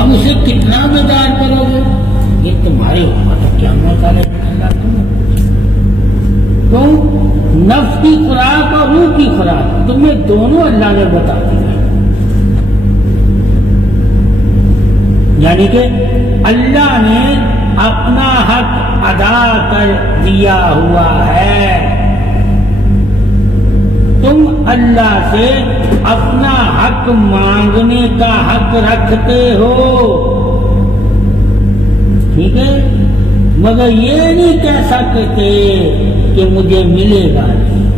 اب اسے کتنا بیدار کرو گے؟ یہ تمہارے اوپر قیامت والے اللہ تمہیں کیوں؟ نفس کی خوراک اور روح کی خوراک تمہیں دونوں اللہ نے بتا دیا، یعنی کہ اللہ نے اپنا حق ادا کر دیا ہوا ہے، تم اللہ سے اپنا حق مانگنے کا حق رکھتے ہو، ٹھیک ہے، مگر یہ نہیں کہہ سکتے کہ مجھے ملے گا نہیں۔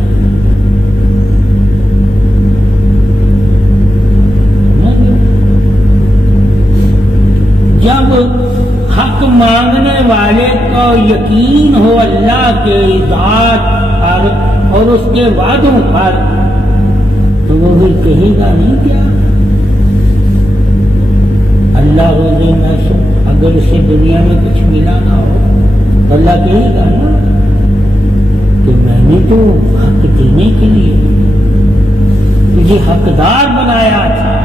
جب حق مانگنے والے کو یقین ہو اللہ کے ذات پر اور اس کے وعدوں پر، تو وہ بھی کہے گا نہیں کیا اللہ روزے میں اگر اسے دنیا میں کچھ ملا نہ ہو تو اللہ کہے گا نا کہ میں نے تو حق دینے کے لیے تجھے حقدار بنایا تھا،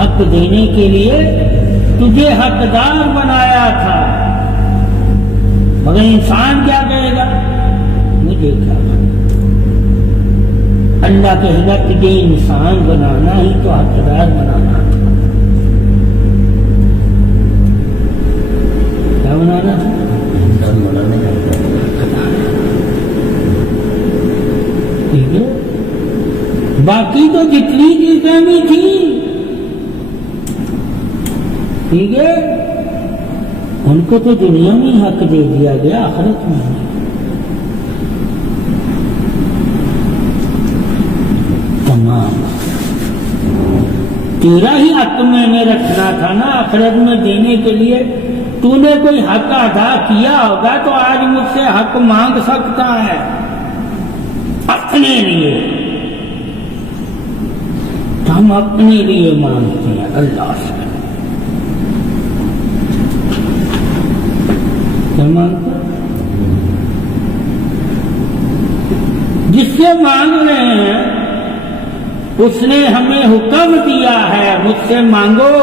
حق دینے کے لیے تجھے حقدار بنایا تھا، مگر انسان کیا کہے گا؟ مجھے کیا اللہ کہے گا تجھے انسان بنانا ہی تو حقدار بنانا تھا، کیا بنانا تھا؟ ٹھیک ہے، باقی تو جتنی چیزیں بھی تھیں ٹھیک ہے ان کو تو دنیا میں حق دے دیا گیا، آخرت میں نہیں۔ تمام تیرا ہی حق میں نے رکھنا تھا نا، آخرت میں دینے کے لیے تو نے کوئی حق ادا کیا ہوگا تو آج مجھ سے حق مانگ سکتا ہے اپنے لیے، تو ہم اپنے لیے مانگتے ہیں اللہ سے، جس سے مانگ رہے ہیں اس نے ہمیں حکم دیا ہے مجھ سے مانگو،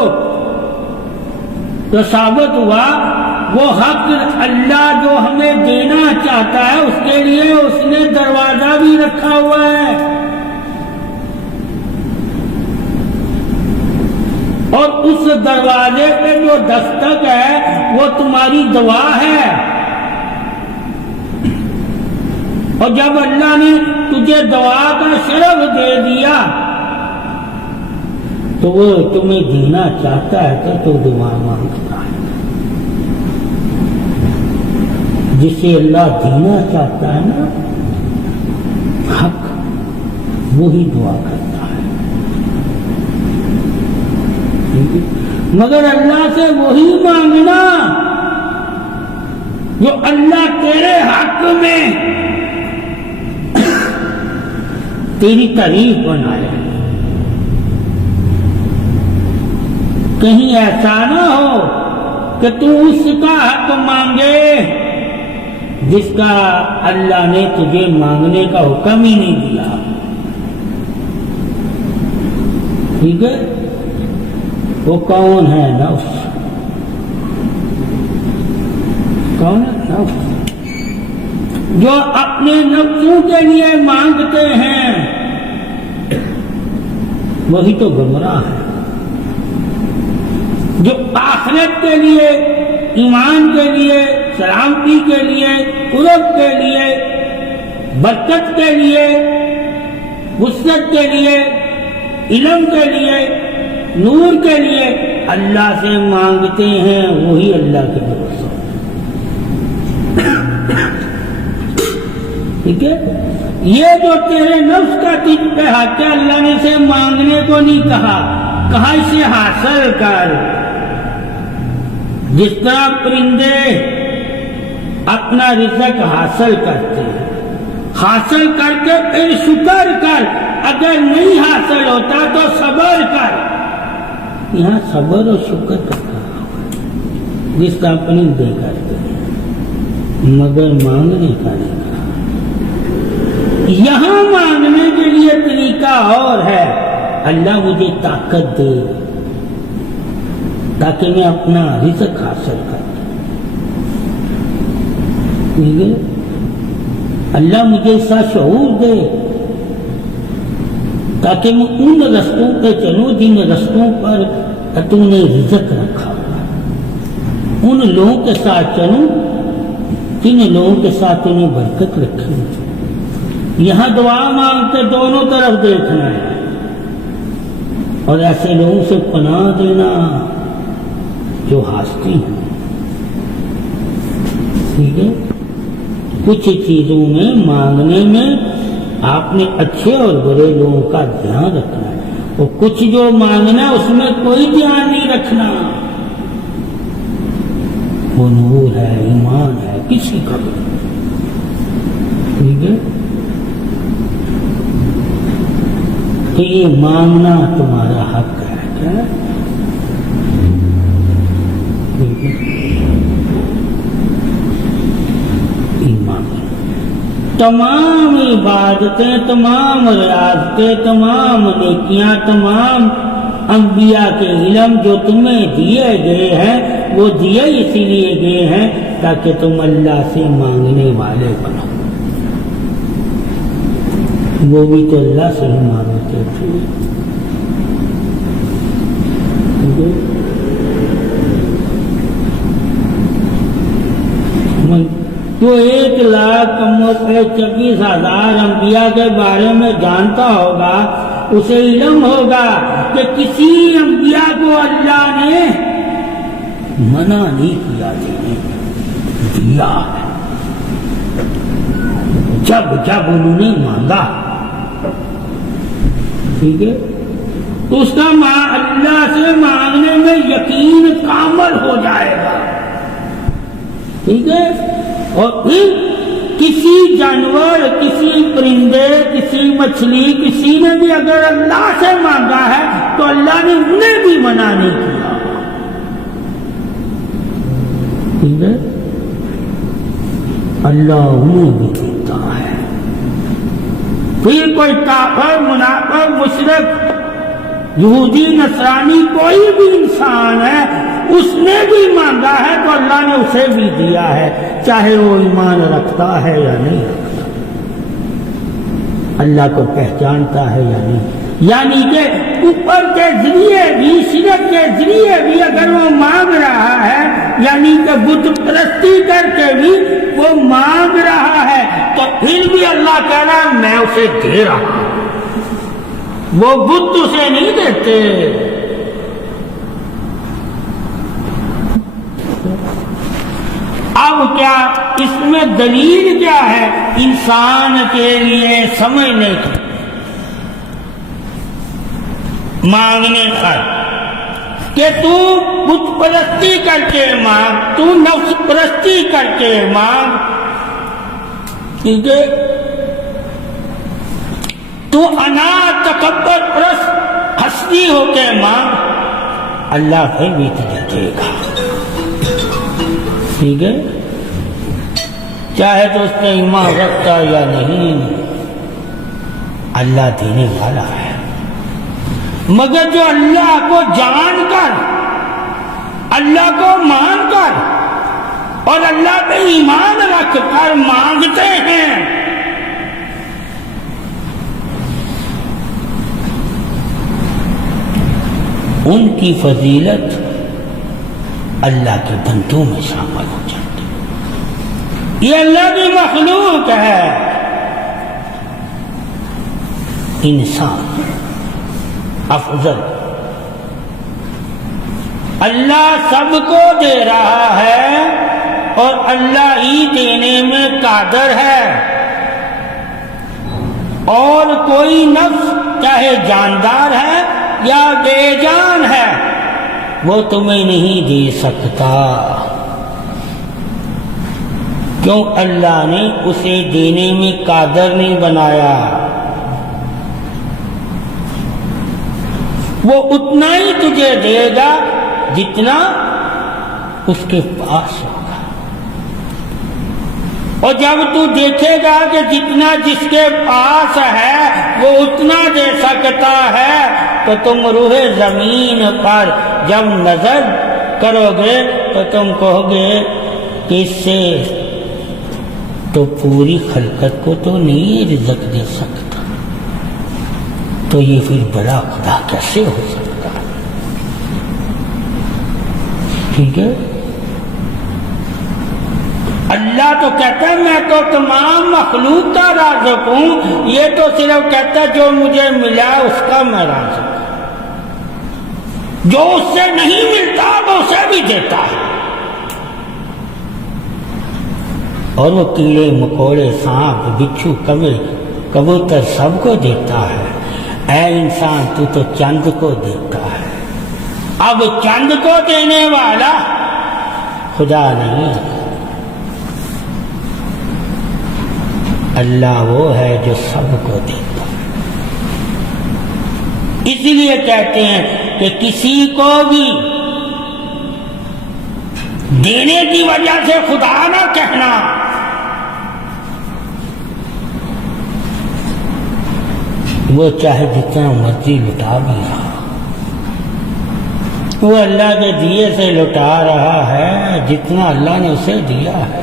تو ثابت ہوا وہ حق اللہ جو ہمیں دینا چاہتا ہے اس کے لیے اس نے دروازہ بھی رکھا ہوا ہے، اور اس دروازے پہ جو دستک ہے وہ تمہاری دعا ہے، اور جب اللہ نے تجھے دعا کا شرف دے دیا تو وہ تمہیں دینا چاہتا ہے تو دعا مانگتا ہے، جسے اللہ دینا چاہتا ہے نا حق وہی دعا کرتا ہے، مگر اللہ سے وہی مانگنا جو اللہ تیرے حق میں تیری تعریف بنائے، کہیں ایسا نہ ہو کہ تو اس کا حق مانگے جس کا اللہ نے تجھے مانگنے کا حکم ہی نہیں دیا، ٹھیک ہے، وہ کون ہے؟ نفس، کون ہے؟ نفس، جو اپنے نفسوں کے لیے مانگتے ہیں وہی تو گمراہ ہے، جو آخرت کے لیے، ایمان کے لیے، سلامتی کے لیے، قرب کے لیے، برکت کے لیے، وسعت کے لیے، علم کے لیے، نور کے لیے اللہ سے مانگتے ہیں وہی اللہ کے دوست، ٹھیک ہے، یہ جو تیرے نفس کا تجھ پہ حق ہے اللہ نے اسے مانگنے کو نہیں کہا، کہا اسے حاصل کر، جس طرح پرندے اپنا رزق حاصل کرتے ہیں، حاصل کر کے پھر شکر کر، اگر نہیں حاصل ہوتا تو صبر کر، یہاں صبر اور شکر کرنا جس طرح پرندے کرتے ہیں، مگر مانگنے کا نہیں، یہاں مانگنے کے لیے طریقہ اور ہے، اللہ مجھے طاقت دے تاکہ میں اپنا رزق حاصل کر دوں. اللہ مجھے ایسا شعور دے تاکہ میں ان رستوں پہ چلوں جن رستوں پر تم نے رزق رکھا، ان لوگوں کے ساتھ چلوں جن لوگوں کے ساتھ انہیں برکت رکھی. یہاں دعا مانگتے دونوں طرف دیکھنا ہے اور ایسے لوگوں سے پناہ دینا جو ہاستی ہیں. ٹھیک ہے، کچھ چیزوں میں مانگنے میں آپ نے اچھے اور برے لوگوں کا دھیان رکھنا ہے، اور کچھ جو مانگنا اس میں کوئی دھیان نہیں رکھنا. وہ نور ہے، ایمان ہے، کسی کا بھی. ٹھیک ہے، تو یہ مانگنا تمہارا حق ہے. کیا؟ ٹھیک ہے، ایمان. تمام عبادتیں، تمام ریاضتیں، تمام نیکیاں، تمام انبیاء کے علم جو تمہیں دیے گئے ہیں وہ دیے اسی لیے گئے ہیں تاکہ تم اللہ سے مانگنے والے بنو. وہ بھی تو اللہ سے ہی مانگتے تھے. تو 1,26,000 انبیاء کے بارے میں جانتا ہوگا، اسے علم ہوگا کہ کسی انبیاء کو اللہ نے منع نہیں کیا، دیا ہے جب جب انہوں نے مانگا. ٹھیک ہے، تو اس کا اللہ سے مانگنے میں یقین کامل ہو جائے گا. ٹھیک ہے، اور پھر کسی جانور، کسی پرندے، کسی مچھلی، کسی نے بھی اگر اللہ سے مانگا ہے تو اللہ نے انہیں بھی منع نہیں کیا. ٹھیک ہے، اللہ انہیں بھی دیتا ہے. پھر کوئی کافر، منافق، مشرک، یہودی، نصرانی، کوئی بھی انسان ہے، اس نے بھی مانگا ہے تو اللہ نے اسے بھی دیا ہے، چاہے وہ ایمان رکھتا ہے یا نہیں رکھتا، اللہ کو پہچانتا ہے یا نہیں. یعنی کہ اوپر کے ذریعے بھی، شرک کے ذریعے بھی اگر وہ مانگ رہا ہے، یعنی کہ بت پرستی کر کے بھی وہ مانگ رہا ہے، تو پھر بھی اللہ کہہ رہا ہے میں اسے دے رہا ہوں. وہ بت اسے نہیں دیتے. اب کیا اس میں دلیل کیا ہے انسان کے لیے سمجھنے کی؟ مانگنے کا کہ تو بت پرستی کر کے مانگ، تو نفس پرستی کر کے مانگ. ٹھیک ہے، تو انا تکبر پرست ہستی ہو کے مانگ، اللہ پھر بھی تجھے دے گا. ٹھیک ہے، چاہے تو اس نے ایمان رکھتا یا نہیں، اللہ دینے والا ہے. مگر جو اللہ کو جان کر، اللہ کو مان کر اور اللہ پہ ایمان رکھ کر مانگتے ہیں، ان کی فضیلت اللہ کے بندوں میں شامل ہو جاتی. یہ اللہ کی مخلوق ہے. انسان افضل، اللہ سب کو دے رہا ہے اور اللہ ہی دینے میں قادر ہے. اور کوئی نفس چاہے جاندار ہے یا بے جان ہے وہ تمہیں نہیں دے سکتا، کیوں اللہ نے اسے دینے میں قادر نہیں بنایا. وہ اتنا ہی تجھے دے گا جتنا اس کے پاس ہوگا. اور جب تو دیکھے گا کہ جتنا جس کے پاس ہے وہ اتنا دے سکتا ہے تو تم روح زمین پر جب نظر کرو گے تو تم کہو گے کہ اس سے تو پوری خلقت کو تو نہیں رزق دے سکتا، تو یہ پھر بڑا خدا کیسے ہو سکتا؟ ٹھیک ہے، اللہ تو کہتا ہے میں تو تمام مخلوق کا رازق ہوں، یہ تو صرف کہتا ہے جو مجھے ملا اس کا میں رازق ہوں، جو اس سے نہیں ملتا وہ اسے بھی دیتا ہے، اور وہ کیڑے مکوڑے سانپ بچھو کبوتر سب کو دیتا ہے۔ اے انسان تو چند کو دیتا ہے، اب چند کو دینے والا خدا نہیں، اللہ وہ ہے جو سب کو دیتا ہے۔ اسی لیے کہتے ہیں کہ کسی کو بھی دینے کی وجہ سے خدا نہ کہنا، وہ چاہے جتنا مرضی لٹا بھی رہا، وہ اللہ کے دیے سے لٹا رہا ہے جتنا اللہ نے اسے دیا ہے،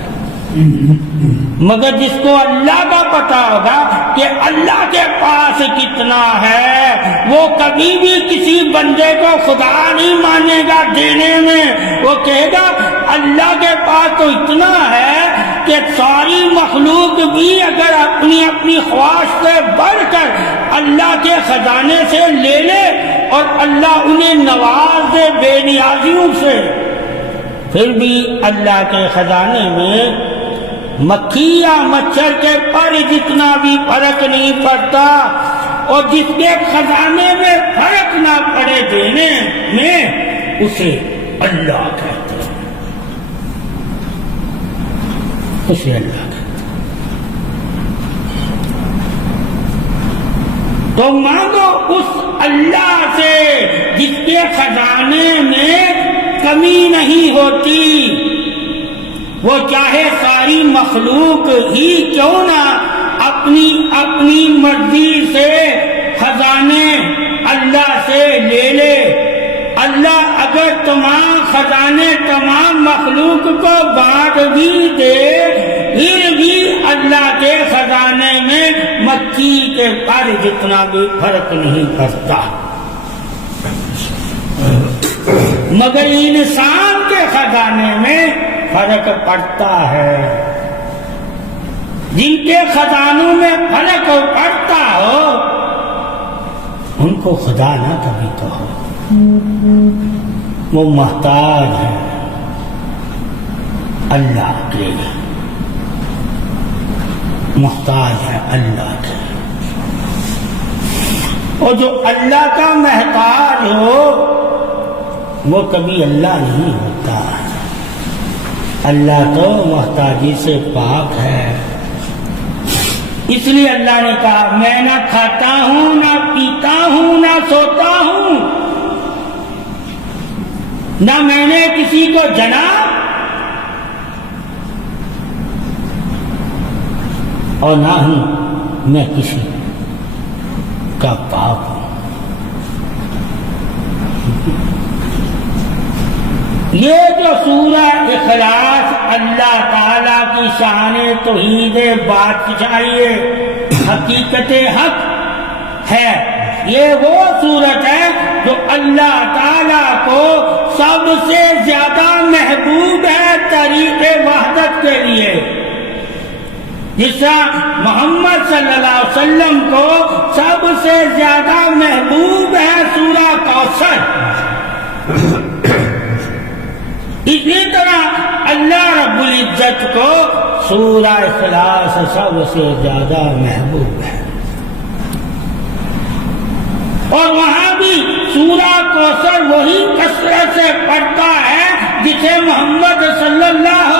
مگر جس کو اللہ کا پتا ہوگا کہ اللہ کے پاس کتنا ہے، وہ کبھی بھی کسی بندے کو خدا نہیں مانے گا دینے میں، وہ کہے گا اللہ کے پاس تو اتنا ہے کہ ساری مخلوق بھی اگر اپنی اپنی خواہش سے بڑھ کر اللہ کے خزانے سے لے لے اور اللہ انہیں نواز دے بے نیازیوں سے، پھر بھی اللہ کے خزانے میں مکھی یا مچھر کے پر جتنا بھی فرق نہیں پڑتا، اور جس کے خزانے میں فرق نہ پڑے دینے میں اسے اللہ کہتے ہیں، اسے اللہ کہتے ہیں۔ تو مانگو اس اللہ سے جس کے خزانے میں کمی نہیں ہوتی، وہ چاہے ساری مخلوق ہی کیوں نہ اپنی اپنی مرضی سے خزانے اللہ سے لے لے، اللہ اگر تمام خزانے تمام مخلوق کو بانٹ بھی دے، پھر بھی اللہ کے خزانے میں مکھی کے پر جتنا بھی فرق نہیں پڑتا، مگر انسان کے خزانے میں فرق پڑتا ہے۔ جن کے خزانوں میں فرق پڑتا ہو ان کو خدا نہ کبھی کہو، وہ محتاج ہے اللہ کے، محتاج ہے اللہ کے، اور جو اللہ کا محتاج ہو وہ کبھی اللہ نہیں ہوتا، اللہ تو محتاجی سے پاک ہے۔ اس لیے اللہ نے کہا میں نہ کھاتا ہوں نہ پیتا ہوں نہ سوتا ہوں، نہ میں نے کسی کو جنا اور نہ ہی میں کسی کا پاک ہوں۔ یہ جو سورہ اخلاص اللہ تعالیٰ کی شان توحید بادشاہی حقیقت حق ہے، یہ وہ صورت ہے جو اللہ تعالیٰ کو سب سے زیادہ محبوب ہے طریق وحدت کے لیے، جس طرح محمد صلی اللہ علیہ وسلم کو سب سے زیادہ محبوب ہے سورہ کوثر، اسی طرح اللہ رب العزت کو سورہ اخلاص سب سے زیادہ محبوب ہے، اور وہاں بھی سورہ کوثر وہی کثرت سے پڑھتا ہے جسے محمد صلی اللہ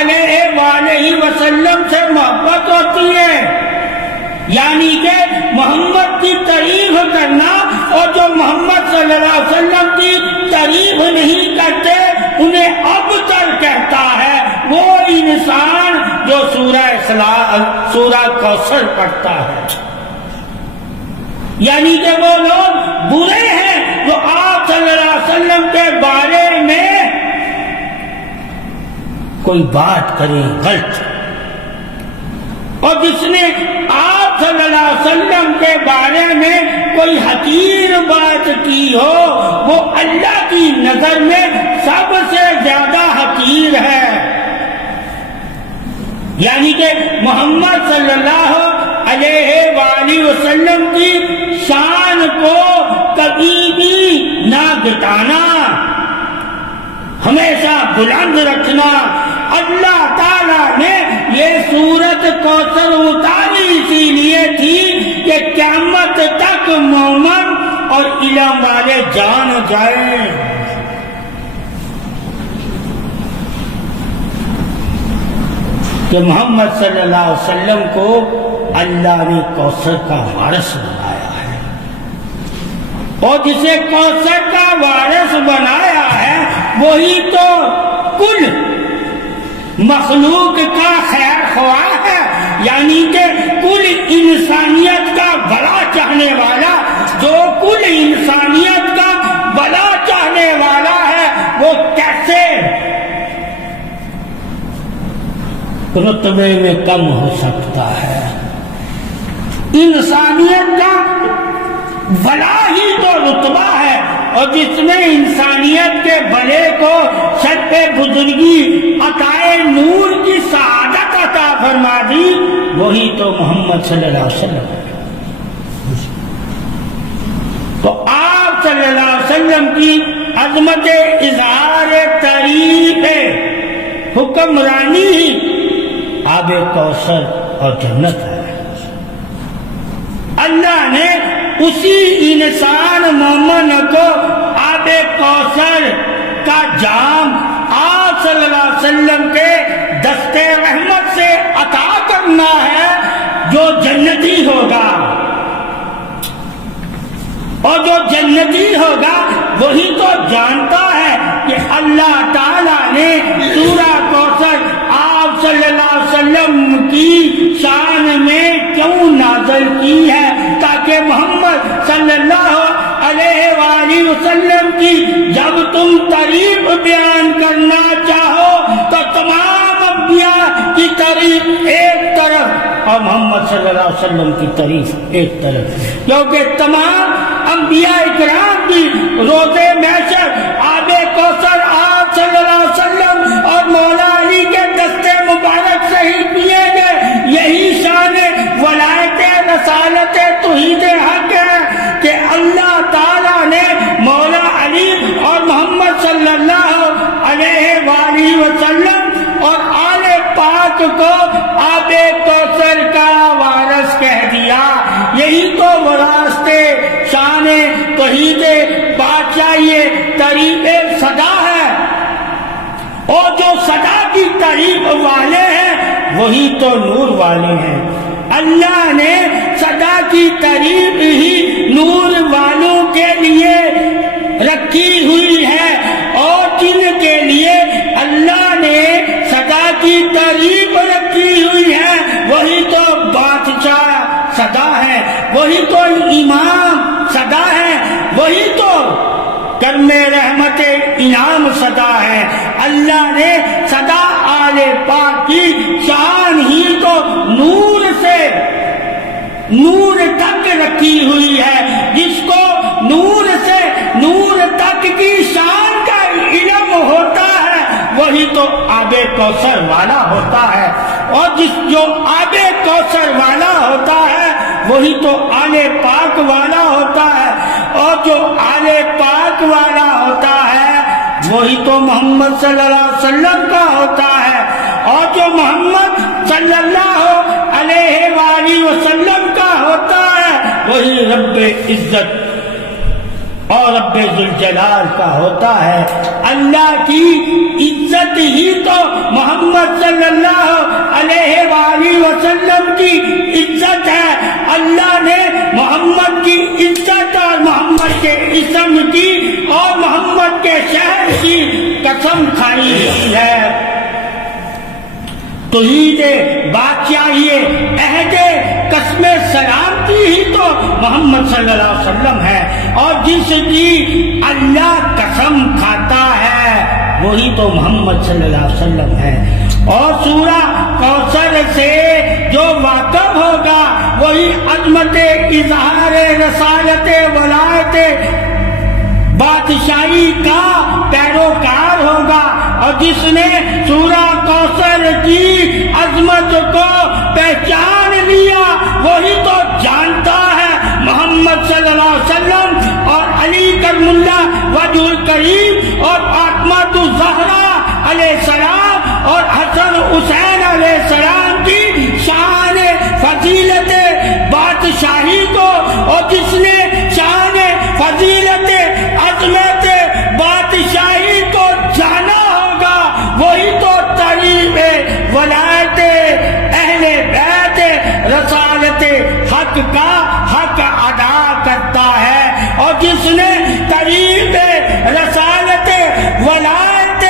علیہ وآلہ وسلم سے محبت ہوتی ہے، یعنی کہ محمد کی تعریف کرنا، اور جو محمد صلی اللہ علیہ وسلم کی تعریف نہیں کرتے انہیں ابتر کہتا ہے وہ انسان جو سورہ کوثر پڑھتا ہے۔ یعنی کہ وہ لوگ برے ہیں جو آپ صلی اللہ علیہ وسلم کے بارے میں کوئی بات کرے غلط، اور جس نے آپ صلی اللہ علیہ وسلم کے بارے میں کوئی حقیر بات کی ہو وہ اللہ کی نظر میں سب سے زیادہ حقیر ہے۔ یعنی کہ محمد صلی اللہ علیہ وآلہ وسلم کی شان کو کبھی بھی نہ گھٹانا، ہمیشہ بلند رکھنا۔ اللہ تعالیٰ نے یہ سورت کوثر اتاری اسی لیے تھی کہ قیامت تک مومن اور علم والے جان جائیں۔ کہ محمد صلی اللہ علیہ وسلم کو اللہ نے کوثر کا وارث بنایا ہے، اور جسے کوثر کا وارث بنایا ہے وہی تو کل مخلوق کا خیر خواہ ہے، یعنی کہ کل انسانیت کا بھلا چاہنے والا، جو کل انسانیت کا بھلا چاہنے والا ہے وہ کیسے رتبے میں کم ہو سکتا ہے؟ انسانیت کا بھلا ہی تو رتبہ ہے، اور جس نے انسانیت کے بھلے کو شرف بزرگی عطائے نور کی سعادت عطا فرما دی وہی تو محمد صلی اللہ علیہ وسلم ہے۔ تو آپ صلی اللہ علیہ وسلم کی عظمت اظہار تعریف حکمرانی ہی آب کوثر اور جنت ہے۔ اللہ نے اسی انسان مومن کو آب کوثر کا جام آپ صلی اللہ علیہ وسلم کے دستے رحمت سے عطا کرنا ہے جو جنتی ہوگا، اور جو جنتی ہوگا وہی تو جانتا ہے کہ اللہ تعالیٰ نے سورہ کوثر آپ صلی اللہ علیہ وسلم کی شان میں کیوں نازل کی ہے، تاکہ محمد صلی اللہ علیہ وآلہ وسلم کی جب تم تعریف بیان کرنا چاہو تو تمام انبیاء کی تعریف ایک طرف اور محمد صلی اللہ علیہ وسلم کی تعریف ایک طرف، کیونکہ تمام انبیاء اکرام بھی روزے محشر آب کوثر آپ صلی اللہ علیہ وسلم اور مولا علی کے دستے مبارک سے ہی پیے گئے۔ یہی شان ولایت رسالت توحید حق ہے کہ اللہ تعالیٰ نے مولا علی اور محمد صلی اللہ علیہ وآلہ وسلم اور آل پاک کو آب کوثر کا وارث کہہ دیا۔ یہی تو وراثت شان توحید بادشاہی تعریف صدا ہے، اور جو صدا کی تعریف والے ہیں وہی تو نور والے ہیں۔ اللہ نے صدا کی تعریف ہی نور والوں کے لیے رکھی ہوئی ہے، اور جن کے لیے اللہ نے صدا کی تعریف رکھی ہوئی ہے وہی تو بادشاہ صدا ہے، وہی تو امام صدا ہے، وہی تو کرم رحمت انعام صدا ہے۔ اللہ نے صدا آل پاک کی شان ہی تو نور سے نور تک رکھی ہوئی ہے، جس کو نور سے نور تک کی شان کا علم ہوتا ہے وہی تو آب کوثر والا ہوتا ہے، اور جو آب کوثر والا ہوتا ہے وہی تو آل پاک والا ہوتا ہے، اور جو آل پاک والا ہوتا ہے وہی تو محمد صلی اللہ علیہ وسلم کا ہوتا ہے، اور جو محمد صلی اللہ علیہ وآلہ وسلم کا ہوتا ہے وہی رب عزت اور رب ذوالجلال کا ہوتا ہے۔ اللہ کی عزت ہی تو محمد صلی اللہ علیہ وآلہ وسلم کی عزت ہے۔ اللہ نے محمد کی عزت اور محمد کے اسم کی اور محمد کے شہر کی قسم کھائی ہے۔ توحید بادشاہی عہد قسم سلامتی ہی تو محمد صلی اللہ علیہ وسلم ہے، اور جس کی اللہ قسم کھاتا ہے وہی تو محمد صلی اللہ علیہ وسلم ہے۔ اور سورہ کوثر سے جو واقف ہوگا وہی عظمت اظہار رسالت ولایت بادشاہی کا پیروکار ہوگا، اور جس نے سورہ کوثر کی عظمت کو پہچان لیا وہی تو جانتا ہے محمد صلی اللہ علیہ وسلم اور علی کرم اللہ وجہ الکریم اور فاطمہ الزہرا علیہ السلام اور حسن حسین علیہ السلام کی شان فضیلت بادشاہی کو، اور جس نے شان فضیلت عظمت بادشاہی کو جانا ہوگا وہی تو طریق ولایت اہل بیت رسالت حق کا حق ادا کرتا ہے، اور جس نے طریق رسالت ولایت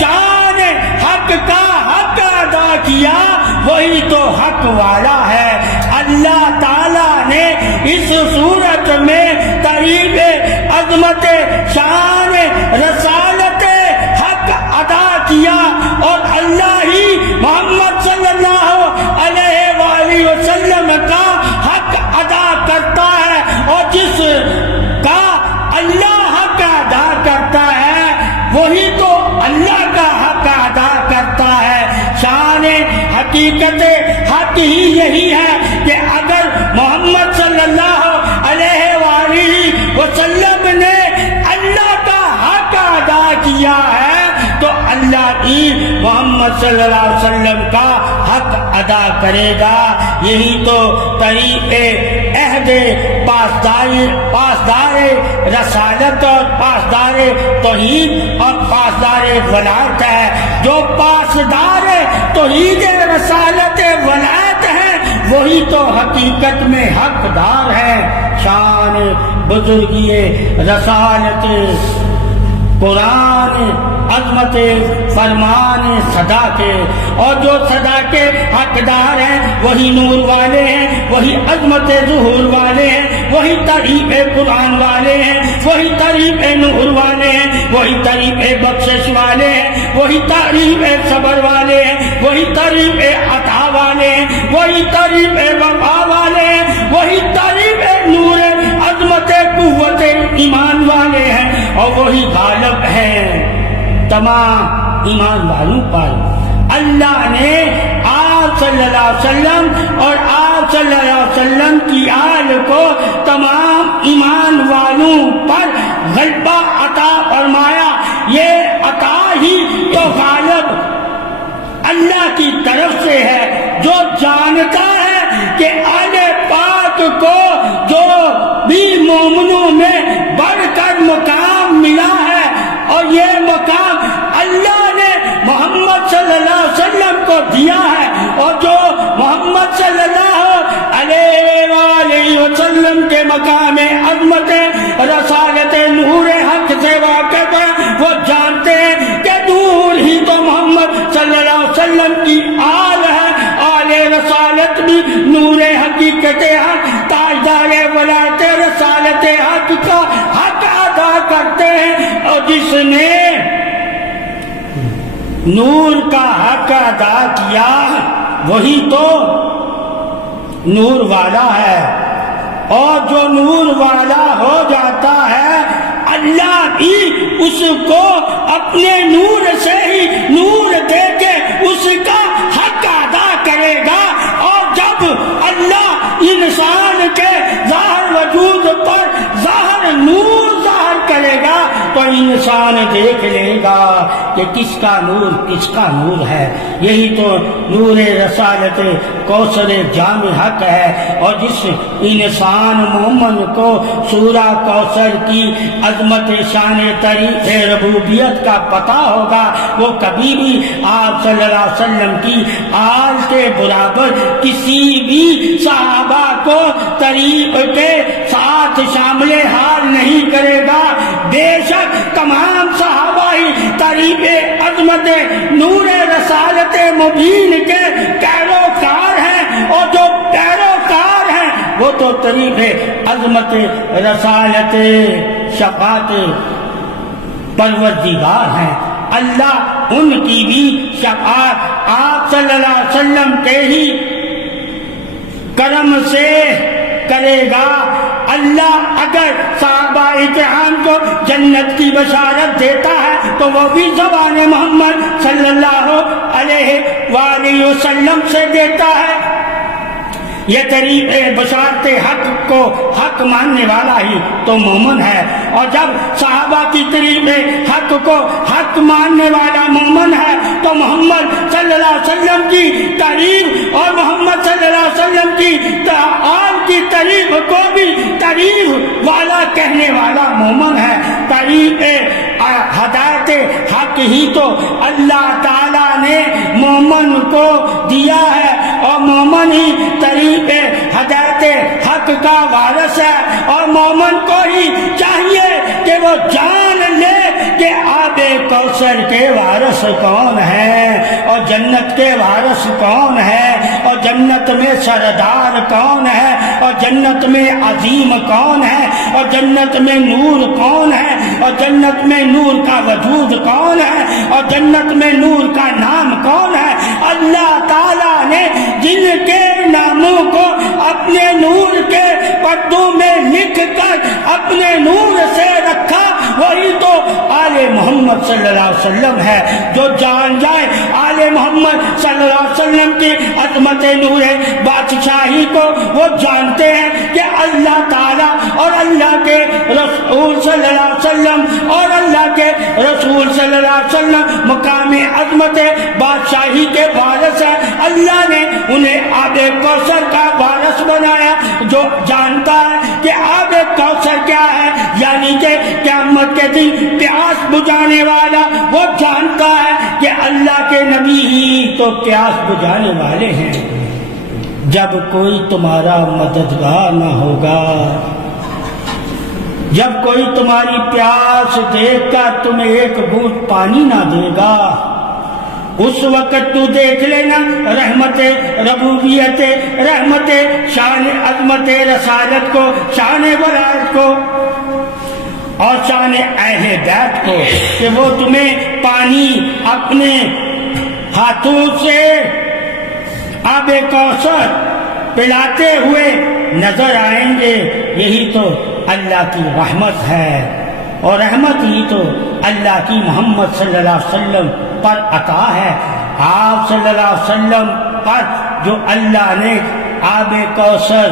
شان حق کا حق ادا کیا وہی تو حق والا ہے۔ اللہ تعالیٰ نے اس صورت میں طریق عظمت شان رسالت حق ادا کیا، اور اللہ ہی محمد صلی اللہ علیہ وآلہ وسلم کا حق ادا کرتا ہے، اور جس کا اللہ حق ادا کرتا ہے وہی تو اللہ کا حق ادا کرتا ہے۔ شان حقیقت حق ہی یہی ہے کہ اگر محمد صلی اللہ علیہ وآلہ وسلم نے اللہ کا حق ادا کیا ہے تو اللہ بھی محمد صلی اللہ علیہ وسلم کا حق ادا کرے گا۔ یہی تو طریق عہد پاسدار رسالت اور پاسدار توحید اور پاسدار ولایت ہے۔ جو پاسدار توحید رسالت ولایت ہے وہی تو حقیقت میں حقدار ہے۔ شان بزرگی رسالت قرآن عظمت فرمان صدا کے، اور جو صدا کے حقدار ہیں وہی نور والے ہیں، وہی عظمت ظہور والے ہیں، وہی طریق قرآن والے ہیں، وہی طریق نور والے ہیں، وہی طریق بخشش والے ہیں، وہی طریق صبر والے ہیں، وہی طریق عطا والے ہیں، وہی طریق وفا والے ہیں، وہی طریق نور عظمت قوت ایمان والے ہیں، اور وہی غالب ہیں تمام ایمان والوں پر۔ اللہ نے آپ صلی اللہ علیہ وسلم اور آپ صلی اللہ علیہ وسلم کی آل کو تمام ایمان والوں پر غلبہ عطا فرمایا۔ یہ عطا ہی تو غالب اللہ کی طرف سے ہے، جو جانتا ہے کہ آل پاک کو جو بھی مومنوں میں بڑھ کر مقام ملا ہے، اور یہ مقام اللہ نے محمد صلی اللہ علیہ وسلم کو دیا ہے، اور جو محمد صلی اللہ علیہ وآلہ وسلم کے مقام عظمت رسالت نور حق سے واقف ہے وہ جانتے ہیں کہ نور ہی تو محمد صلی اللہ علیہ وسلم کی آل ہے۔ آل رسالت بھی نور حقیقت حق تاجدار ولایت رسالت حق کا حق ادا کرتے ہیں، اور جس نے نور کا حق ادا کیا وہی تو نور والا ہے، اور جو نور والا ہو جاتا ہے اللہ بھی اس کو اپنے نور سے ہی نور دے کے اس کا حق ادا کرے گا۔ اور جب اللہ انسان کے ظاہر وجود پر ظاہر نور ظاہر کرے گا تو انسان دیکھ لے گا کہ کس کا نور ہے۔ یہی تو نور رسالت کوثر جام حق ہے، اور جس انسان مومن کو سورہ کوثر کی عظمت شان طریق ربوبیت کا پتہ ہوگا وہ کبھی بھی آپ صلی اللہ علیہ وسلم کی آل کے برابر کسی بھی صحابہ کو طریق کے ساتھ شامل حال نہیں کرے گا۔ بے شک تمام صحابہ ہی قریب عظمت نور رسالت مبین کے پیروکار ہیں، اور جو پیروکار ہیں وہ تو قریب عظمت رسالت شفاعت پروردگار ہیں۔ اللہ ان کی بھی شفاعت آپ صلی اللہ علیہ وسلم کے ہی کرم سے کرے گا۔ اللہ اگر صحابہ کرام کو جنت کی بشارت دیتا ہے تو وہ بھی زبان محمد صلی اللہ علیہ وآلہ وسلم سے دیتا ہے۔ یہ طریق بشارت حق کو حق ماننے والا ہی تو مومن ہے، اور جب صحابہ کی طریق حق کو حق ماننے والا مومن ہے تو محمد صلی اللہ علیہ وسلم کی تعریف اور محمد صلی اللہ علیہ وسلم کی آل کی تعریف کو بھی تعریف والا کہنے والا مومن ہے۔ تعریف ہدایت حق ہی تو اللہ تعالیٰ نے مومن کو دیا ہے، اور مومن ہی طریق ہدایت حق کا وارث ہے، اور مومن کو ہی چاہیے کہ وہ جان لے کہ آب کوثر کے وارث کون ہے، اور جنت کے وارث کون ہے، اور جنت میں سردار کون ہے، اور جنت میں عظیم کون ہے، اور جنت میں نور کون ہے، اور جنت میں نور کا وجود کون ہے، اور جنت میں نور کا نام کون ہے۔ اللہ تعالیٰ نے جن کے ناموں کو اپنے نور کے پردوں میں لکھ کر اپنے نور سے رکھا، وہی تو آل محمد صلی اللہ علیہ وسلم ہے۔ جو جان جائے آل محمد صلی اللہ علیہ وسلم کی عظمت نور بادشاہی کو، وہ جانتے ہیں کہ اللہ تعالیٰ اور اللہ کے رسول صلی اللہ علیہ وسلم اور اللہ کے رسول صلی اللہ علیہ وسلم مقام عظمت بادشاہی کے وارث ہیں۔ اللہ نے انہیں آب کوثر کا وارث بنایا۔ جو جانتا ہے کہ آب کوثر کیا ہے، یعنی کہ قیامت کے دن پیاس بجھانے والا، وہ جانتا ہے کہ اللہ کے نبی ہی تو پیاس بجھانے والے ہیں۔ جب کوئی تمہارا مددگار نہ ہوگا، جب کوئی تمہاری پیاس دیکھ کر تمہیں ایک بوند پانی نہ دے گا، اس وقت تو دیکھ لینا رحمت ربوبیت، رحمت شان عظمت رسالت کو، شان ولایت کو اور شان اہل بیت کو، کہ وہ تمہیں پانی اپنے ہاتھوں سے آب کوثر پلاتے ہوئے نظر آئیں گے۔ یہی تو اللہ کی رحمت ہے، اور رحمت ہی تو اللہ کی محمد صلی اللہ علیہ وسلم پر عطا ہے۔ آپ صلی اللہ علیہ وسلم پر جو اللہ نے آب کوثر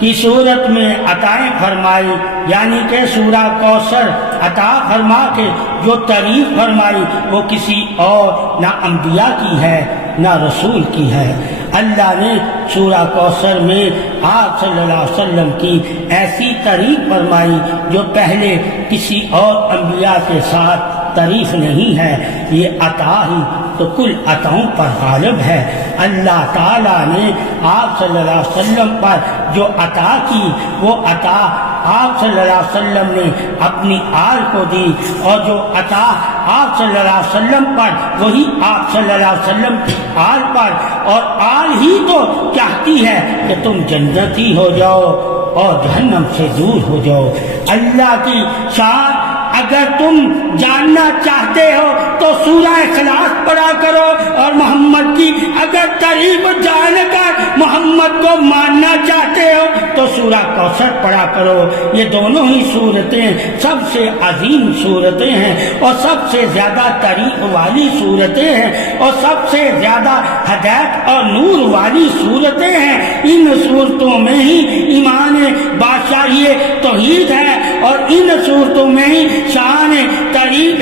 کی صورت میں عطائیں فرمائی، یعنی کہ سورہ کوثر عطا فرما کے جو تعریف فرمائی، وہ کسی اور نہ انبیاء کی ہے نہ رسول کی ہے۔ اللہ نے سورہ کوثر میں آپ صلی اللہ علیہ وسلم کی ایسی تعریف فرمائی جو پہلے کسی اور انبیاء کے ساتھ تعریف نہیں ہے۔ یہ عطا ہی تو کل عطاؤں پر غالب ہے۔ اللہ تعالیٰ نے آپ صلی اللہ علیہ وسلم پر جو عطا کی، وہ عطا آپ صلی اللہ علیہ وسلم نے اپنی آل کو دی، اور جو عطا آپ صلی اللہ علیہ وسلم پر، وہی آپ صلی اللہ علیہ وسلم کی آل پر، اور آل ہی تو چاہتی ہے کہ تم جنتی ہو جاؤ اور جہنم سے دور ہو جاؤ۔ اللہ کی شان اگر تم جاننا چاہتے ہو تو سورہ اخلاص پڑھا کرو، اور محمد کی اگر تعریف جان کر محمد کو ماننا چاہتے ہو تو سورہ کوثر پڑھا کرو۔ یہ دونوں ہی صورتیں سب سے عظیم صورتیں ہیں، اور سب سے زیادہ تعریف والی صورتیں ہیں، اور سب سے زیادہ ہدایت اور نور والی صورتیں ہیں۔ ان صورتوں میں ہی ایمان بادشاہی توحید ہے، اور ان صورتوں میں ہی شان تعریف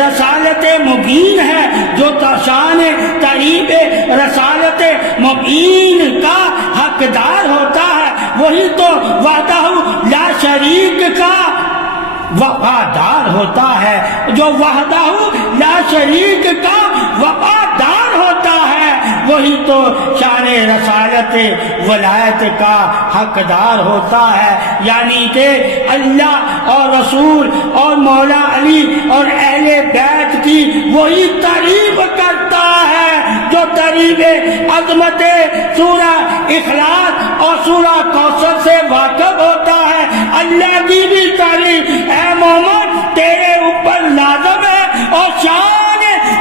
رسالت مبین ہے۔ جو شان تعریف رسالت مبین کا حقدار ہوتا ہے، وہی تو وحدہ لا شریک کا وفادار ہوتا ہے۔ جو وحدہ لا شریک کا وفادار ہوتا ہے، وہی تو شان رسالت ولایت کا حقدار ہوتا ہے۔ یعنی کہ اللہ اور رسول اور مولا علی اور اہل بیت کی وہی تعریف کرتا ہے جو تعریف عظمت سورہ اخلاص اور سورہ کوثر سے واقف ہوتا ہے۔ اللہ کی بھی تعریف اے محمد تیرے اوپر لازم ہے، اور شان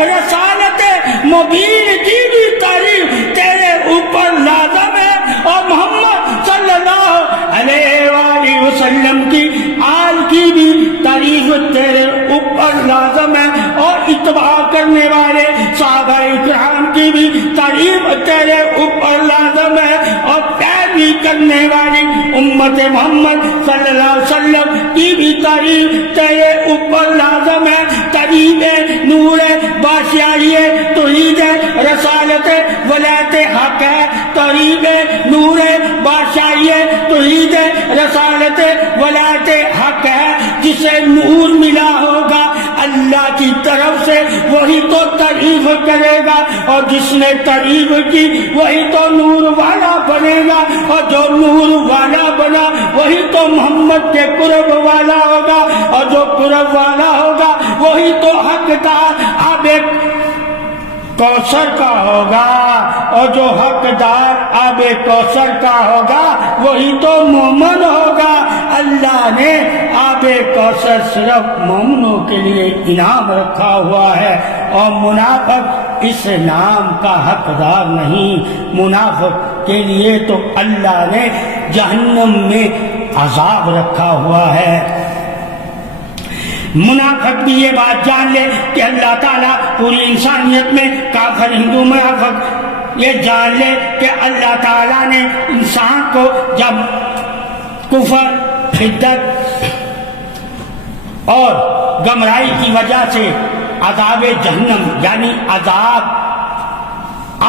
رسالت مبین کی بھی تعریف تیرے اوپر لازم ہے، اور محمد صلی اللہ علیہ وآلہ وسلم کی آل کی بھی تعریف تیرے اوپر لازم ہے، اور اتباع کرنے والے صحابہ کرام کی بھی تعریف تیرے اوپر لازم ہے، اور پیروی کرنے والی امت محمد صلی اللہ علیہ وسلم کی بھی تعریف تیرے اوپر لازم ہے۔ تعریف نور بادشاہی توحید رسالت ولایت حق ہے، تعریف نور بادشاہی توحید رسالت ولایت حق ہے۔ جسے نور ملا ہوگا اللہ کی طرف سے وہی تو تعریف کرے گا، اور جس نے تعریف کی وہی تو نور والا بنے گا، اور جو نور والا بنا وہی تو محمد کے قرب والا ہوگا، اور جو قرب والا ہوگا وہی تو حقدار آب کوثر کا ہوگا، اور جو حقدار آب کوثر کا ہوگا وہی تو مومن ہوگا۔ اللہ نے آب کوثر صرف مومنوں کے لیے انعام رکھا ہوا ہے، اور منافق اس نام کا حقدار نہیں۔ منافق کے لیے تو اللہ نے جہنم میں عذاب رکھا ہوا ہے۔ منافق بھی یہ بات جان لے کہ اللہ تعالیٰ پوری انسانیت میں کافر ہندو منافق یہ جان لے کہ اللہ تعالیٰ نے انسان کو جب کفر، حدت اور گمراہی کی وجہ سے عذاب جہنم یعنی عذاب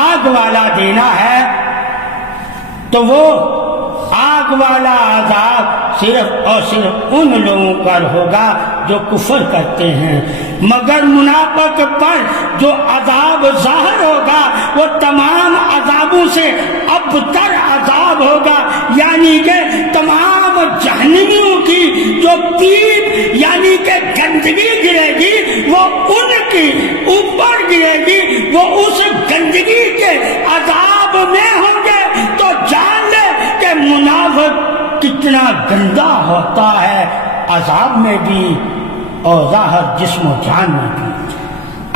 آگ والا دینا ہے، تو وہ آگ والا عذاب صرف اور صرف ان لوگوں پر ہوگا جو کفر کرتے ہیں، مگر منافق پر جو عذاب ظاہر ہوگا وہ تمام عذابوں سے ابتر عذاب ہوگا، یعنی کہ تمام جہنمیوں کی جو پیپ یعنی کہ گندگی گرے گی وہ ان کی اوپر گرے گی، وہ اس گندگی کے عذاب میں ہوں گے۔ تو جان لے کہ منافق کتنا گندا ہوتا ہے، عذاب میں بھی اور ظاہر جسم و جان میں بھی۔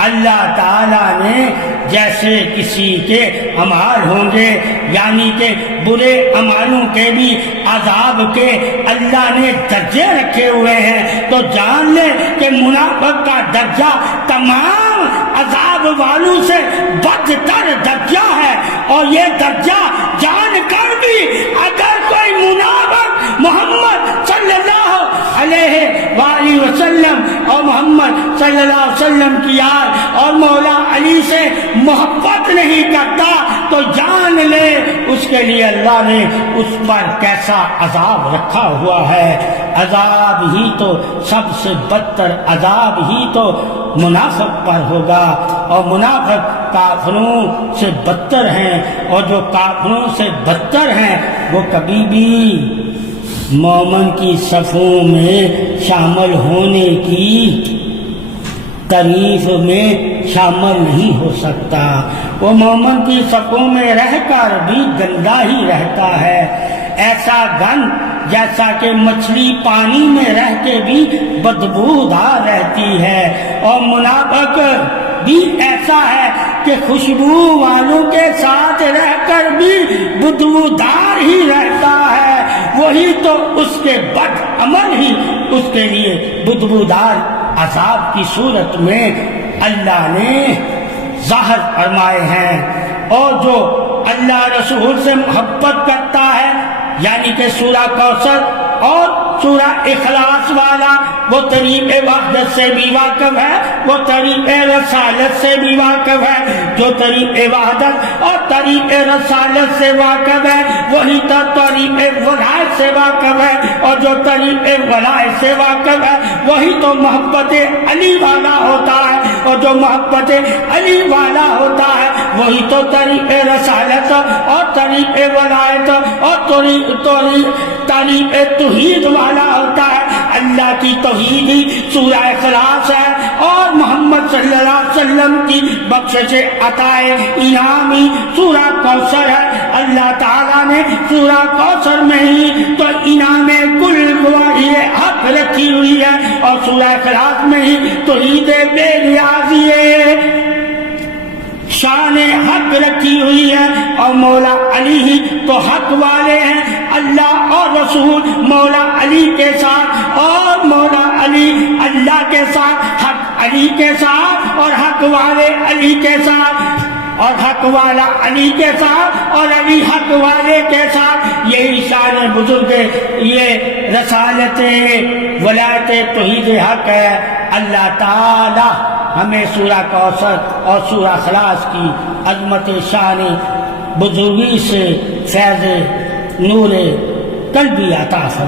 اللہ تعالیٰ نے جیسے کسی کے اعمال ہوں گے یعنی کہ برے اعمالوں کے بھی عذاب کے اللہ نے درجے رکھے ہوئے ہیں، تو جان لے کہ منافق کا درجہ تمام عذاب والوں سے بدتر درجہ ہے، اور یہ درجہ جان کر بھی اگر کوئی منافق محمد صلی اللہ علیہ وآلہ وسلم اور محمد صلی اللہ علیہ وسلم کی یاد اور مولا علی سے محبت نہیں کرتا تو جان لے اس کے لیے اللہ نے اس پر کیسا عذاب رکھا ہوا ہے۔ عذاب ہی تو سب سے بدتر عذاب ہی تو منافق پر ہوگا، اور منافق کافروں سے بدتر ہیں، اور جو کافروں سے بدتر ہیں وہ کبھی بھی مومن کی صفوں میں شامل ہونے کی تعریف میں شامل نہیں ہو سکتا۔ وہ مومن کی صفوں میں رہ کر بھی گندا ہی رہتا ہے، ایسا گند جیسا کہ مچھلی پانی میں رہ کے بھی بدبودار رہتی ہے، اور منافق بھی ایسا ہے کہ خوشبو والوں کے ساتھ رہ کر بھی بدبودار ہی رہتا ہے، وہی تو اس کے بد عمل ہی اس کے لیے بدبودار عذاب کی صورت میں اللہ نے ظاہر فرمائے ہیں۔ اور جو اللہ رسول سے محبت کرتا ہے یعنی کہ سورہ کوثر اور سورہ اخلاص والا وہ طریق وحدت سے بھی واقف ہے، وہ طریق رسالت سے بھی واقف ہے۔ جو طریق وحدت اور طریق رسالت سے واقف ہے وہی تو طریق ولایت سے واقف ہے، اور جو طریق ولایت سے واقف ہے وہی تو محبت علی والا ہوتا ہے، اور جو محبت علی والا ہوتا ہے وہی تو طریق رسالت اور طریق ولایت اور طریق توحید والا ہوتا ہے۔ اللہ کی توحید ہی سورہ اخلاص ہے، اور محمد صلی اللہ علیہ وسلم کی بخشش عطائے انعامی سورہ کوثر ہے. اللہ تعالیٰ نے سورہ کوثر میں ہی تو انعام کل گواہی حق رکھی ہوئی ہے اور سورہ اخلاص میں ہی توحید بے نیازی شان حق رکھی ہوئی ہے. اور مولا علی ہی تو حق والے ہیں. اللہ اور رسول مولا علی کے ساتھ اور مولا علی اللہ کے ساتھ، حق علی کے ساتھ اور حق والے علی کے ساتھ اور حق والا علی کے ساتھ اور علی حق والے کے ساتھ. یہی شان بزرگ، یہ رسالت ولایت توحید حق ہے. اللہ تعالی ہمیں سورہ کوثر اور سورہ اخلاص کی عظمت شان بزرگی سے فیض نور قلبی عطا فرمائے.